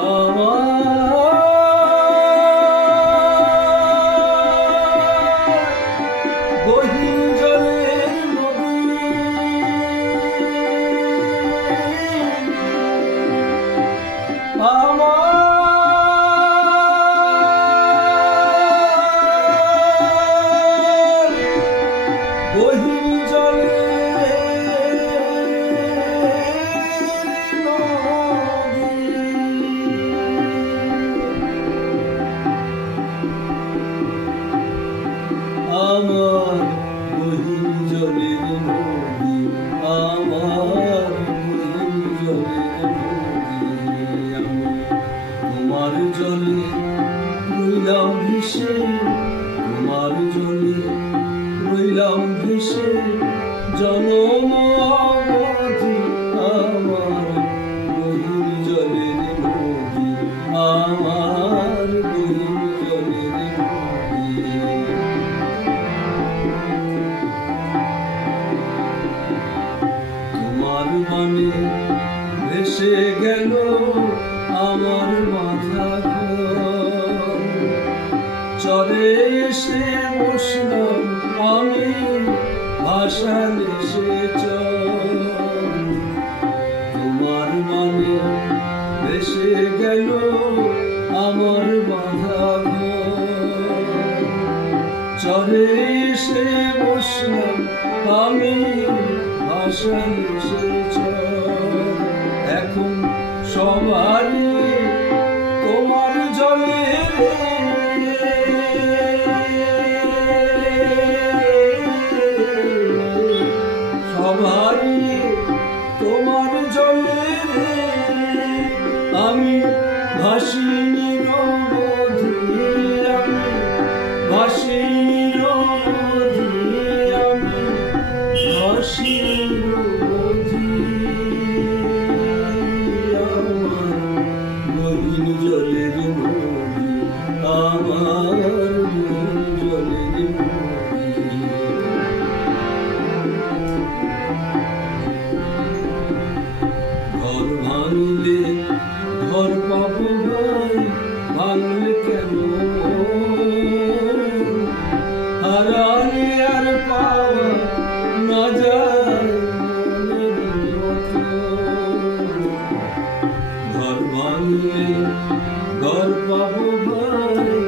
আমার গহীন জলের নদী, আমার গহীন জলের নদী, আমি তোমার জলে রইলাম ভেসে, তোমার জলে রইলাম ভেসে জনম অবধি। আমার গহীন জলের নদী, আমার গহীন জলের নদী। তোমার মনে ভেসে গেল আমার বাঁধা ঘর, চরে এসে বসলাম আমি ভাসালে সে চর। তোমার মনে ভেসে গেল আমার বাঁধা ঘর, চরে এসে বসলাম আমি ভাসালে সে চর। এখন সবারই তোমার জলে সবারই তোমার জলে আমি ভাসি নিরবধি, আমি ভাসি নিরবধি, আমি ভাসি নিরবধি। আমার গহীন জলের নদী, আমার গহীন জলের নদী। ঘর ভাঙলে ঘর পাবো ভাই, ভাঙলে কেন হারালে আর পাওয়া না যায় মনের মতো। ঘর ভাঙলে ঘর পাবো ভাই,